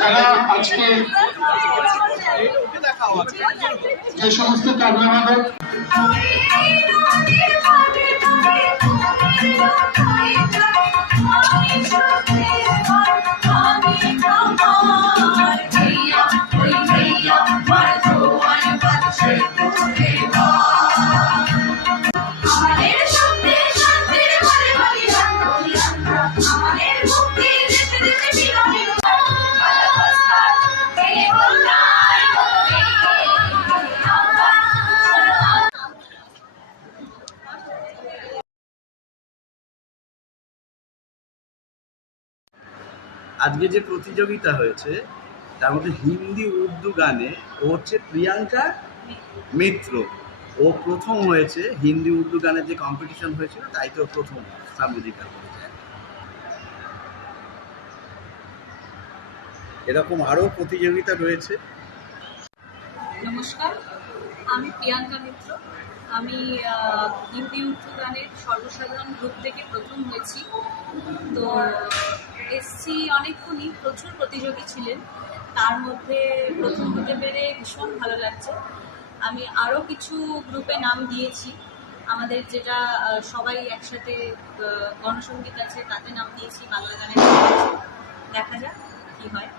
যারা আজকে যে সমস্ত কার্যক্রম আজকে যে প্রতিযোগিতা হয়েছে, তার মধ্যে হিন্দি উর্দু গানে ও হচ্ছে প্রিয়াঙ্কা মিত্র। ও প্রথম হয়েছে, হিন্দি উর্দু গানের যে কম্পিটিশন হয়েছিল, তাই তো প্রথম স্থান এরকম আরও প্রতিযোগিতা রয়েছে। নমস্কার, আমি প্রিয়াঙ্কা মিত্র। আমি হিন্দি উর্দু গানের সর্বসাধারণ গ্রুপ থেকে প্রথম হয়েছি। তো এসছি অনেকক্ষণই প্রচুর প্রতিযোগী ছিলেন। তার মধ্যে প্রথম হতে পেরে ভীষণ ভালো লাগছে। আমি আরও কিছু গ্রুপে নাম দিয়েছি। আমাদের যেটা সবাই একসাথে গণসঙ্গীত আছে, তাতে নাম দিয়েছি, বাংলা গানের। দেখা যাক কী হয়।